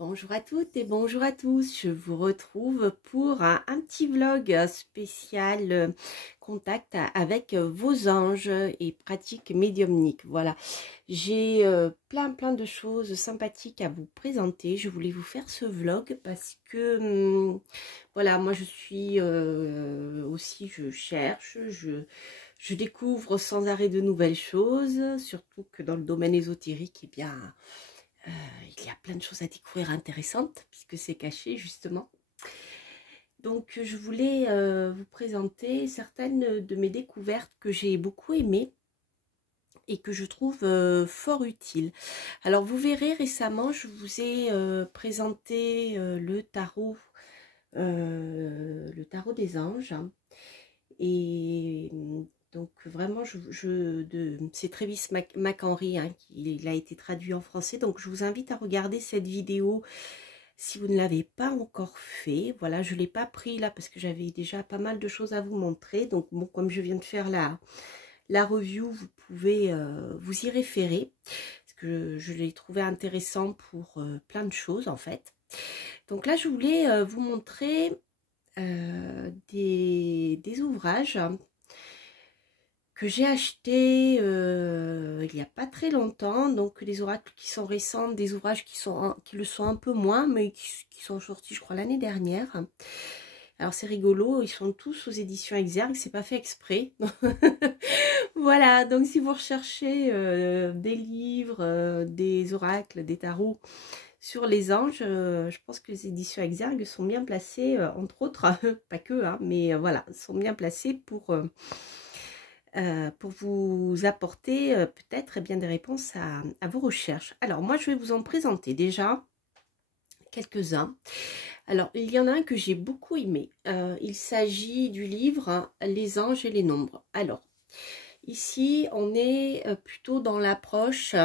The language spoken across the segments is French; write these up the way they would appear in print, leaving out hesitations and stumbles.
Bonjour à toutes et bonjour à tous, je vous retrouve pour un petit vlog spécial contact avec vos anges et pratiques médiumniques. Voilà, j'ai plein de choses sympathiques à vous présenter. Je voulais vous faire ce vlog parce que voilà, moi je suis aussi, je cherche, je découvre sans arrêt de nouvelles choses, surtout que dans le domaine ésotérique, eh bien il y a plein de choses à découvrir intéressantes puisque c'est caché justement. Donc je voulais vous présenter certaines de mes découvertes que j'ai beaucoup aimées et que je trouve fort utiles. Alors vous verrez, récemment je vous ai présenté le tarot des anges, et donc vraiment c'est Travis McHenry, hein, il a été traduit en français, donc je vous invite à regarder cette vidéo si vous ne l'avez pas encore fait. Voilà, je ne l'ai pas pris là parce que j'avais déjà pas mal de choses à vous montrer, donc bon, comme je viens de faire la review, vous pouvez vous y référer parce que je l'ai trouvé intéressant pour plein de choses en fait. Donc là je voulais vous montrer des ouvrages que j'ai acheté il n'y a pas très longtemps, donc des oracles qui sont récents, des ouvrages qui le sont un peu moins, mais qui sont sortis je crois l'année dernière. Alors c'est rigolo, ils sont tous aux éditions Exergue, c'est pas fait exprès. Voilà, donc si vous recherchez des livres, des oracles, des tarots sur les anges, je pense que les éditions Exergue sont bien placées, entre autres, pas que, hein, mais voilà, sont bien placées pour vous apporter peut-être bien des réponses à vos recherches. Alors moi je vais vous en présenter déjà quelques-uns. Alors il y en a un que j'ai beaucoup aimé, il s'agit du livre hein, Les anges et les nombres. Alors ici on est plutôt dans l'approche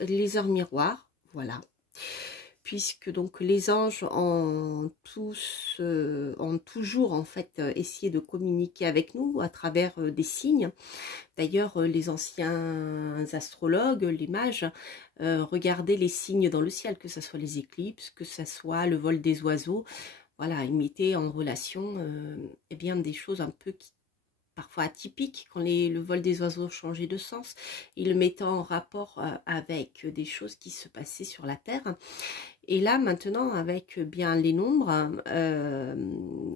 les heures miroirs, voilà, puisque donc les anges ont toujours en fait essayé de communiquer avec nous à travers des signes. D'ailleurs, les anciens astrologues, les mages, regardaient les signes dans le ciel, que ce soit les éclipses, que ce soit le vol des oiseaux. Voilà, ils mettaient en relation eh bien, des choses un peu parfois atypiques, quand le vol des oiseaux changeait de sens. Ils le mettaient en rapport avec des choses qui se passaient sur la Terre. Et là, maintenant, avec bien les nombres,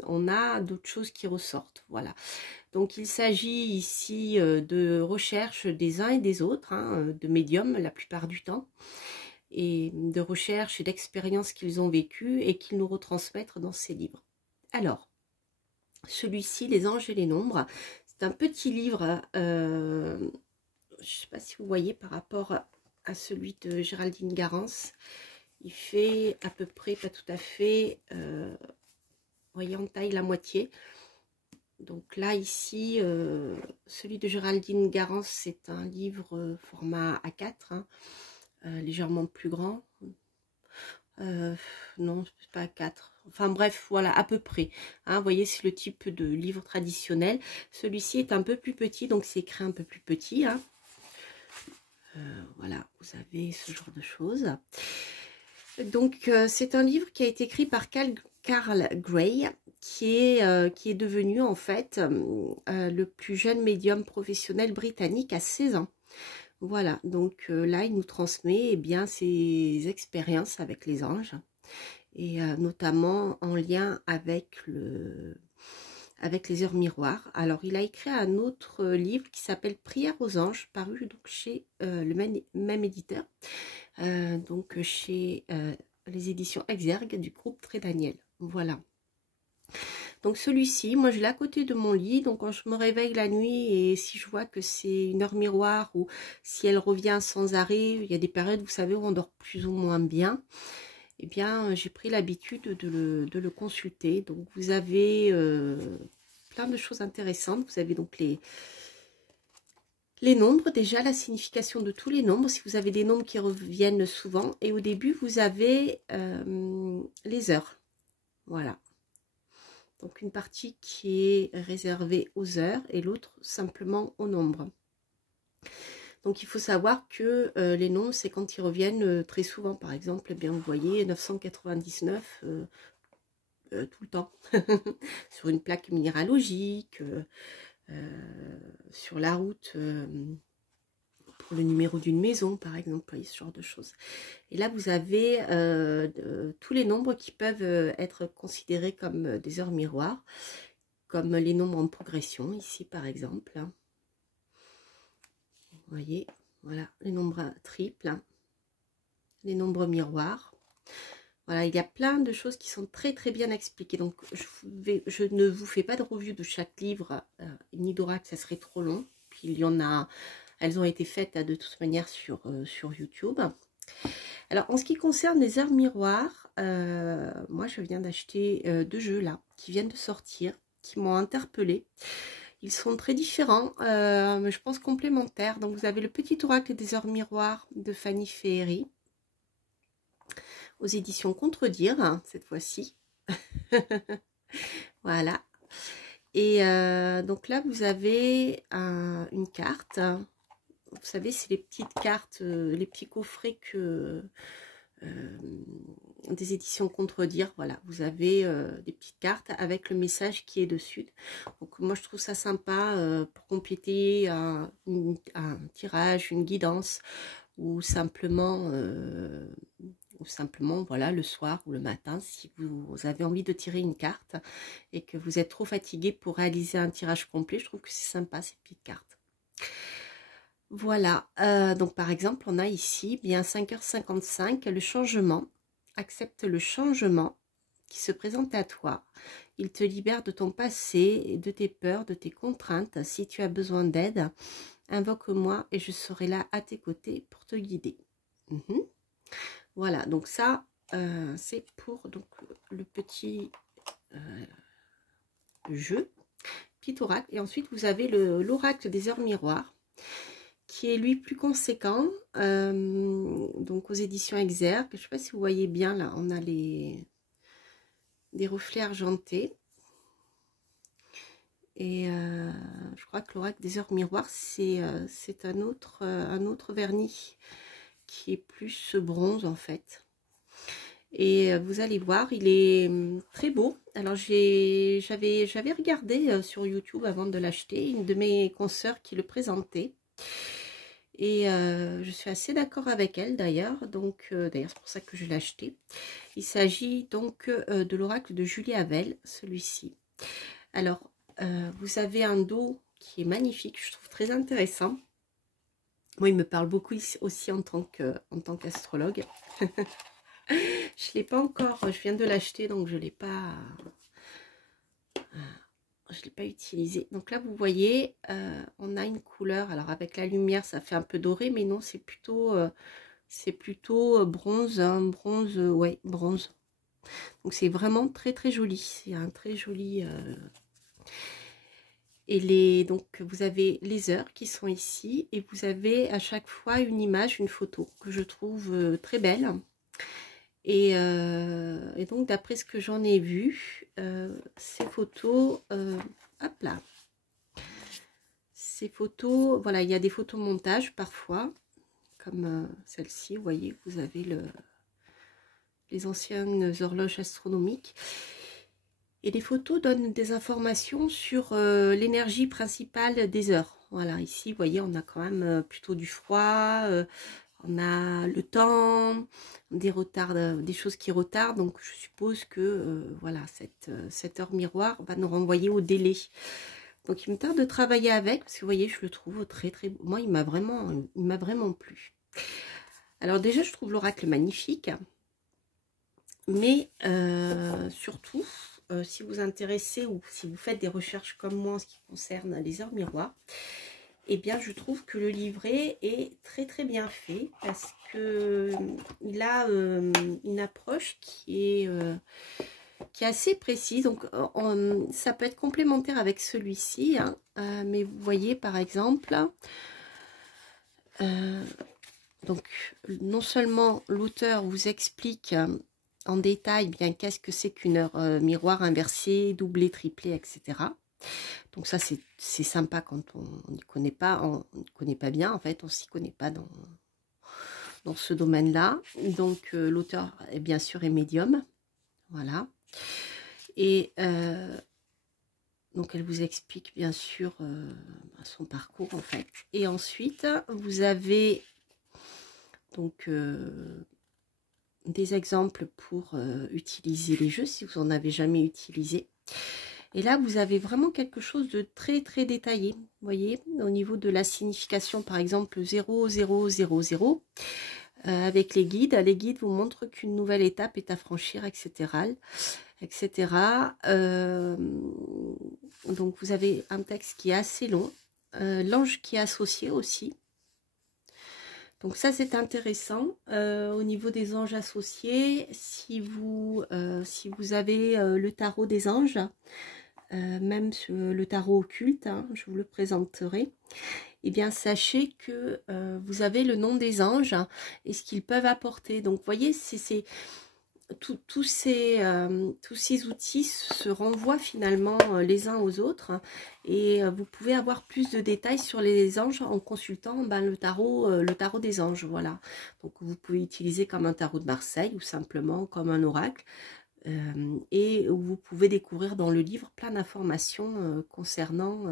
on a d'autres choses qui ressortent. Voilà. Donc, il s'agit ici de recherche des uns et des autres, hein, de médiums la plupart du temps, et de recherche et d'expériences qu'ils ont vécues et qu'ils nous retransmettent dans ces livres. Alors, celui-ci, Les anges et les nombres, c'est un petit livre, je ne sais pas si vous voyez par rapport à celui de Géraldine Garance. Il fait à peu près, pas tout à fait, vous voyez, en taille la moitié. Donc là, ici, celui de Géraldine Garance, c'est un livre format A4, hein, légèrement plus grand. Non, c'est pas A4. Enfin bref, voilà, à peu près. Hein, vous voyez, c'est le type de livre traditionnel. Celui-ci est un peu plus petit, donc c'est écrit un peu plus petit. Hein. Voilà, vous avez ce genre de choses. Donc, c'est un livre qui a été écrit par Carl Gray, qui est devenu en fait le plus jeune médium professionnel britannique à 16 ans. Voilà, donc là, il nous transmet eh bien, ses expériences avec les anges, et notamment en lien avec les heures miroirs. Alors, il a écrit un autre livre qui s'appelle Prière aux anges, paru donc chez le même éditeur. Donc chez les éditions Exergue du groupe Très Daniel. Voilà. Donc celui-ci, moi je l'ai à côté de mon lit, donc quand je me réveille la nuit et si je vois que c'est une heure miroir ou si elle revient sans arrêt, il y a des périodes, vous savez, où on dort plus ou moins bien, eh bien j'ai pris l'habitude de le consulter. Donc vous avez plein de choses intéressantes. Vous avez donc les nombres, déjà la signification de tous les nombres, si vous avez des nombres qui reviennent souvent. Et au début, vous avez les heures. Voilà. Donc une partie qui est réservée aux heures et l'autre simplement aux nombres. Donc il faut savoir que les nombres, c'est quand ils reviennent très souvent. Par exemple, eh bien, vous voyez 999 tout le temps sur une plaque minéralogique, sur la route, pour le numéro d'une maison, par exemple, vous voyez, ce genre de choses. Et là, vous avez tous les nombres qui peuvent être considérés comme des heures miroirs, comme les nombres en progression, ici, par exemple. Vous voyez, voilà, les nombres triples, hein, les nombres miroirs. Voilà, il y a plein de choses qui sont très très bien expliquées. Donc, je ne vous fais pas de review de chaque livre, ni d'oracle, ça serait trop long. Puis il y en a, elles ont été faites de toute manière sur YouTube. Alors, en ce qui concerne les heures miroirs, moi je viens d'acheter 2 jeux là, qui viennent de sortir, qui m'ont interpellée. Ils sont très différents, mais je pense complémentaires. Donc, vous avez le petit oracle des heures miroirs de Fanny Féery, aux éditions Contredire, hein, cette fois-ci. Voilà. Et donc là, vous avez une carte. Vous savez, c'est les petites cartes, les petits coffrets que des éditions Contredire. Voilà, vous avez des petites cartes avec le message qui est dessus. Donc moi, je trouve ça sympa pour compléter un tirage, une guidance, ou simplement voilà, le soir ou le matin, si vous avez envie de tirer une carte et que vous êtes trop fatigué pour réaliser un tirage complet, je trouve que c'est sympa ces petites cartes. Voilà, donc par exemple, on a ici bien 5h55, le changement. Accepte le changement qui se présente à toi. Il te libère de ton passé, de tes peurs, de tes contraintes. Si tu as besoin d'aide, invoque-moi et je serai là à tes côtés pour te guider. Voilà, donc ça, c'est pour donc, le petit jeu, petit oracle. Et ensuite, vous avez l'oracle des heures miroirs, qui est lui plus conséquent, donc aux éditions Exergue. Je ne sais pas si vous voyez bien, là, on a des reflets argentés. Et je crois que l'oracle des heures miroirs, c'est un autre vernis qui est plus bronze en fait. Et vous allez voir, il est très beau. Alors j'avais regardé sur YouTube avant de l'acheter, une de mes consoeurs qui le présentait. Et je suis assez d'accord avec elle d'ailleurs. Donc d'ailleurs c'est pour ça que je l'ai acheté. Il s'agit donc de l'oracle de Julie Havel, celui-ci. Alors vous avez un dos qui est magnifique, je trouve très intéressant. Moi, il me parle beaucoup aussi en tant qu'astrologue. Je ne l'ai pas encore, je viens de l'acheter, donc je ne l'ai pas utilisé. Donc là, vous voyez, on a une couleur. Alors avec la lumière, ça fait un peu doré, mais non, c'est plutôt bronze, hein, bronze, ouais, bronze. Donc c'est vraiment très très joli. C'est un très joli. Et donc vous avez les heures qui sont ici, et vous avez à chaque fois une image, une photo que je trouve très belle. Et donc d'après ce que j'en ai vu, ces photos, hop là, ces photos, voilà, il y a des photos montage parfois, comme celle-ci, vous voyez, vous avez les anciennes horloges astronomiques. Et les photos donnent des informations sur l'énergie principale des heures. Voilà, ici, vous voyez, on a quand même plutôt du froid, on a le temps, des retards, des choses qui retardent. Donc, je suppose que voilà, cette heure miroir va nous renvoyer au délai. Donc, il me tarde de travailler avec, parce que vous voyez, je le trouve très, très beau. Moi, il m'a vraiment plu. Alors, déjà, je trouve l'oracle magnifique. Mais surtout, si vous vous intéressez ou si vous faites des recherches comme moi en ce qui concerne les heures miroirs, eh bien je trouve que le livret est très très bien fait, parce que il a une approche qui est assez précise. Donc ça peut être complémentaire avec celui-ci, hein, mais vous voyez par exemple, donc non seulement l'auteur vous explique en détail bien qu'est-ce que c'est qu'une heure miroir inversée, doublée, triplée, etc. Donc ça, c'est sympa quand on n'y connaît pas, on ne connaît pas bien, en fait, on s'y connaît pas dans ce domaine-là. Donc l'auteur, est bien sûr, est médium. Voilà. Et donc elle vous explique bien sûr son parcours, en fait. Et ensuite, vous avez donc des exemples pour utiliser les jeux si vous n'en avez jamais utilisé. Et là, vous avez vraiment quelque chose de très très détaillé. Vous voyez, au niveau de la signification, par exemple 0000, avec les guides vous montrent qu'une nouvelle étape est à franchir, etc. etc. Donc vous avez un texte qui est assez long. L'ange qui est associé aussi. Donc ça, c'est intéressant. Au niveau des anges associés, si vous avez le tarot des anges, même le tarot occulte, hein, je vous le présenterai, eh bien sachez que vous avez le nom des anges, hein, et ce qu'ils peuvent apporter. Donc vous voyez, tous ces outils se renvoient finalement les uns aux autres, hein, et vous pouvez avoir plus de détails sur les anges en consultant le tarot des anges. Voilà. Donc vous pouvez utiliser comme un tarot de Marseille ou simplement comme un oracle. Et vous pouvez découvrir dans le livre plein d'informations concernant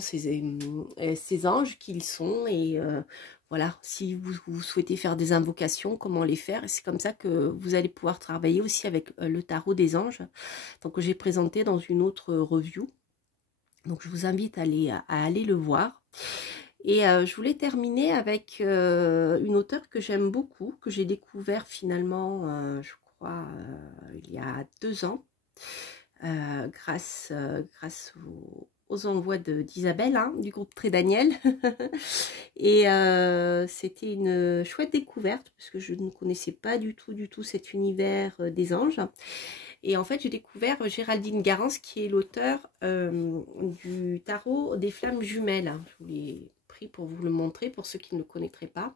ces anges, qui ils sont, et voilà, si vous souhaitez faire des invocations, comment les faire. C'est comme ça que vous allez pouvoir travailler aussi avec le tarot des anges, donc que j'ai présenté dans une autre review. Donc je vous invite à aller le voir. Et je voulais terminer avec une auteure que j'aime beaucoup, que j'ai découvert finalement, je crois, il y a 2 ans, grâce aux envois d'Isabelle, hein, du groupe Très Daniel. Et c'était une chouette découverte, parce que je ne connaissais pas du tout cet univers des anges. Et en fait, j'ai découvert Géraldine Garance, qui est l'auteur du tarot des flammes jumelles. Je vous l'ai pris pour vous le montrer, pour ceux qui ne le connaîtraient pas.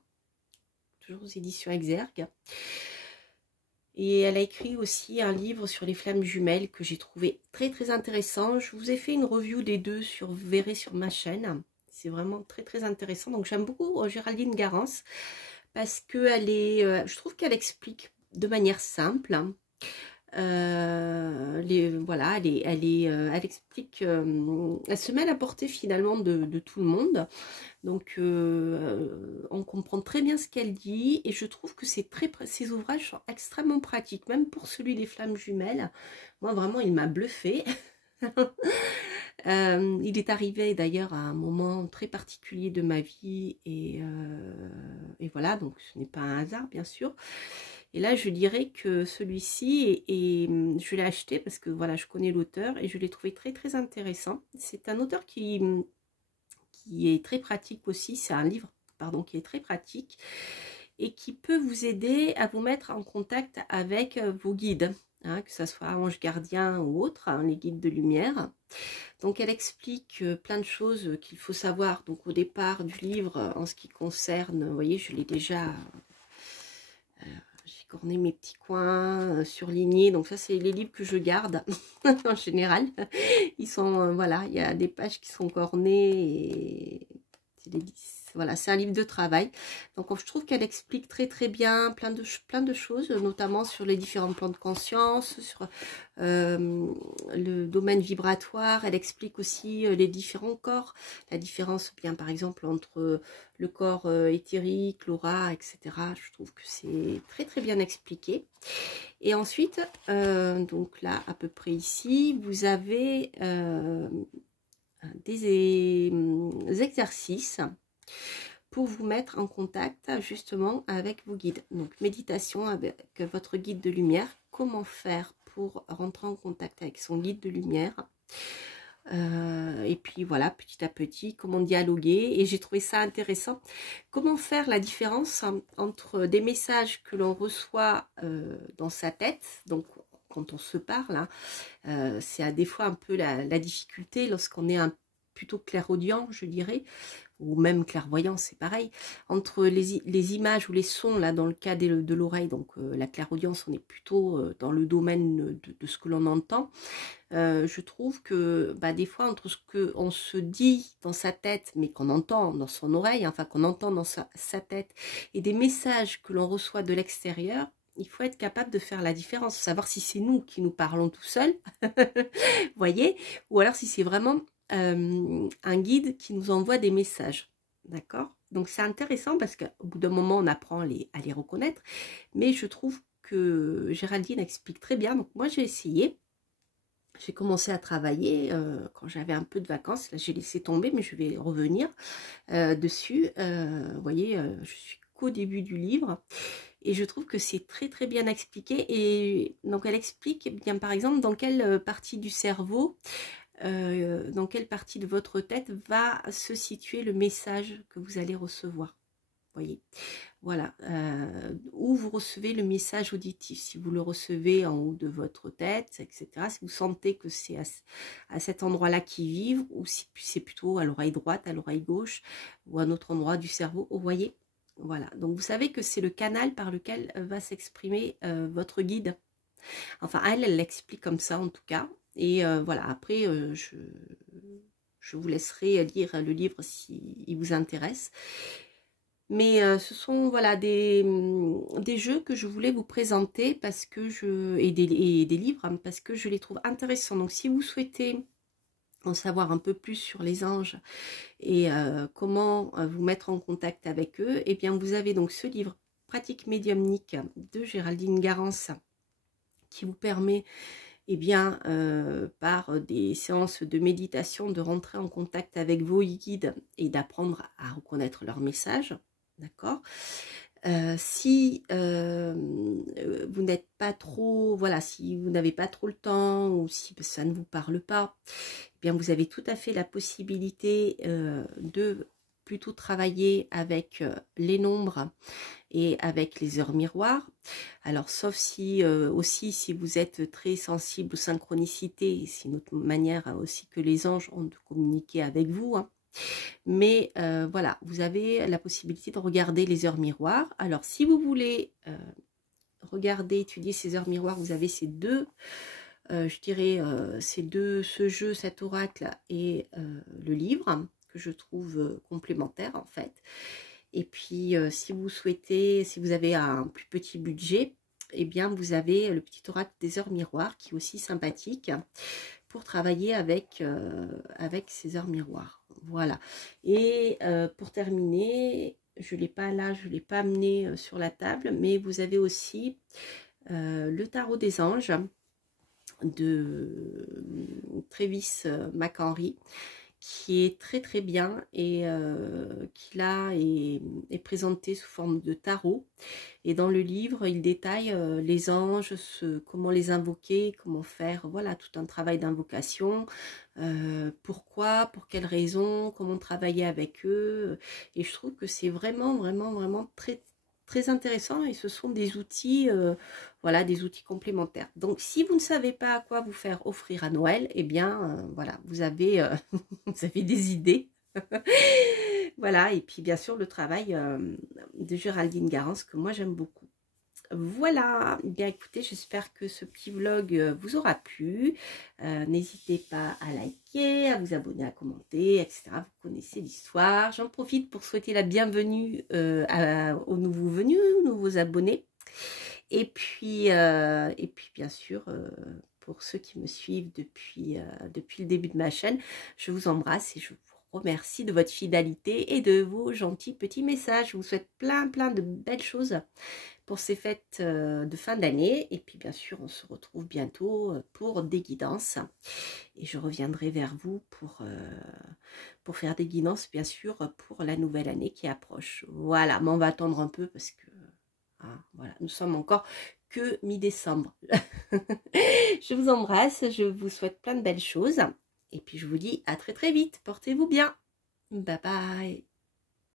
Toujours aux éditions Exergue. Et elle a écrit aussi un livre sur les flammes jumelles que j'ai trouvé très très intéressant. Je vous ai fait une review des deux, vous verrez sur ma chaîne. C'est vraiment très très intéressant. Donc j'aime beaucoup Géraldine Garance, parce que je trouve qu'elle explique de manière simple. Voilà, elle explique, elle se met à la portée finalement de tout le monde. Donc on comprend très bien ce qu'elle dit, et je trouve que ces ouvrages sont extrêmement pratiques, même pour celui des flammes jumelles. Moi vraiment, il m'a bluffé. Il est arrivé d'ailleurs à un moment très particulier de ma vie, et voilà, donc ce n'est pas un hasard bien sûr. Et là, je dirais que celui-ci, je l'ai acheté parce que voilà, je connais l'auteur et je l'ai trouvé très très intéressant. C'est un auteur qui est très pratique aussi. C'est un livre, pardon, qui est très pratique et qui peut vous aider à vous mettre en contact avec vos guides, hein, que ce soit ange gardien ou autre, hein, les guides de lumière. Donc elle explique plein de choses qu'il faut savoir. Donc au départ du livre, en ce qui concerne, vous voyez, je l'ai déjà... j'ai corné mes petits coins, surlignés. Donc ça, c'est les livres que je garde en général. Ils sont, voilà, il y a des pages qui sont cornées. Et voilà, c'est un livre de travail. Donc je trouve qu'elle explique très très bien plein de choses, notamment sur les différents plans de conscience, sur le domaine vibratoire. Elle explique aussi les différents corps, la différence bien par exemple entre le corps éthérique, l'aura, etc. Je trouve que c'est très très bien expliqué. Et ensuite, donc là à peu près ici, vous avez des exercices pour vous mettre en contact justement avec vos guides. Donc méditation avec votre guide de lumière, comment faire pour rentrer en contact avec son guide de lumière, et puis voilà, petit à petit, comment dialoguer. Et j'ai trouvé ça intéressant, comment faire la différence entre des messages que l'on reçoit dans sa tête, donc quand on se parle, hein, c'est des fois un peu la difficulté lorsqu'on est un plutôt clairaudient, je dirais, ou même clairvoyant, c'est pareil. Entre les images ou les sons, là, dans le cas de l'oreille, donc la clairaudience, on est plutôt dans le domaine de ce que l'on entend. Je trouve que des fois, entre ce qu'on se dit dans sa tête, mais qu'on entend dans son oreille, enfin qu'on entend dans sa tête, et des messages que l'on reçoit de l'extérieur, il faut être capable de faire la différence, savoir si c'est nous qui nous parlons tout seuls, voyez, ou alors si c'est vraiment un guide qui nous envoie des messages, d'accord? Donc c'est intéressant parce qu'au bout d'un moment, on apprend à les reconnaître, mais je trouve que Géraldine explique très bien, donc moi j'ai essayé. J'ai commencé à travailler quand j'avais un peu de vacances. Là, j'ai laissé tomber, mais je vais revenir dessus. Vous voyez, je suis qu'au début du livre. Et je trouve que c'est très, très bien expliqué. Et donc, elle explique, eh bien, par exemple, dans quelle partie du cerveau, dans quelle partie de votre tête va se situer le message que vous allez recevoir. Voyez, voilà, où vous recevez le message auditif, si vous le recevez en haut de votre tête, etc., si vous sentez que c'est à cet endroit-là qui vibre, ou si c'est plutôt à l'oreille droite, à l'oreille gauche, ou à un autre endroit du cerveau, vous voyez, voilà, donc vous savez que c'est le canal par lequel va s'exprimer votre guide, enfin elle l'explique comme ça en tout cas, et voilà, après je vous laisserai lire le livre s'il vous intéresse. Mais ce sont voilà des jeux que je voulais vous présenter parce que et des livres hein, parce que je les trouve intéressants. Donc si vous souhaitez en savoir un peu plus sur les anges et comment vous mettre en contact avec eux, eh bien vous avez donc ce livre Pratique médiumnique de Géraldine Garance qui vous permet eh bien, par des séances de méditation de rentrer en contact avec vos guides et d'apprendre à reconnaître leurs messages. D'accord. Si vous n'êtes pas trop, voilà, si vous n'avez pas trop le temps ou si ça ne vous parle pas, eh bien vous avez tout à fait la possibilité de plutôt travailler avec les nombres et avec les heures miroirs. Alors sauf si aussi si vous êtes très sensible aux synchronicités, c'est une autre manière aussi que les anges ont de communiquer avec vous, hein. Mais voilà, vous avez la possibilité de regarder les heures miroirs. Alors, si vous voulez regarder, étudier ces heures miroirs, vous avez ces deux, je dirais, ce jeu, cet oracle et le livre, que je trouve complémentaire en fait. Et puis, si vous souhaitez, si vous avez un plus petit budget, eh bien, vous avez le petit oracle des heures miroirs qui est aussi sympathique pour travailler avec ces heures miroirs. Voilà. Et pour terminer, je ne l'ai pas là, je ne l'ai pas amené sur la table, mais vous avez aussi le tarot des anges de Travis McHenry, qui est très très bien et qui là est présenté sous forme de tarot. Et dans le livre, il détaille les anges, comment les invoquer, comment faire, voilà, tout un travail d'invocation, pourquoi, pour quelles raisons, comment travailler avec eux. Et je trouve que c'est vraiment, vraiment, vraiment très, très intéressant et ce sont des outils, voilà, des outils complémentaires. Donc, si vous ne savez pas à quoi vous faire offrir à Noël, eh bien, voilà, vous avez, vous avez des idées. Voilà, et puis bien sûr le travail de Géraldine Garance que moi j'aime beaucoup. Voilà, bien écoutez, j'espère que ce petit vlog vous aura plu. N'hésitez pas à liker, à vous abonner, à commenter, etc. Vous connaissez l'histoire. J'en profite pour souhaiter la bienvenue aux nouveaux venus, aux nouveaux abonnés. Et puis bien sûr, pour ceux qui me suivent depuis le début de ma chaîne, je vous embrasse et je vous remercie de votre fidélité et de vos gentils petits messages. Je vous souhaite plein de belles choses pour ces fêtes de fin d'année. Et puis bien sûr, on se retrouve bientôt pour des guidances. Et je reviendrai vers vous pour faire des guidances, bien sûr, pour la nouvelle année qui approche. Voilà, mais on va attendre un peu parce que voilà, nous sommes encore que mi-décembre. Je vous embrasse, je vous souhaite plein de belles choses. Et puis je vous dis à très très vite. Portez-vous bien. Bye bye.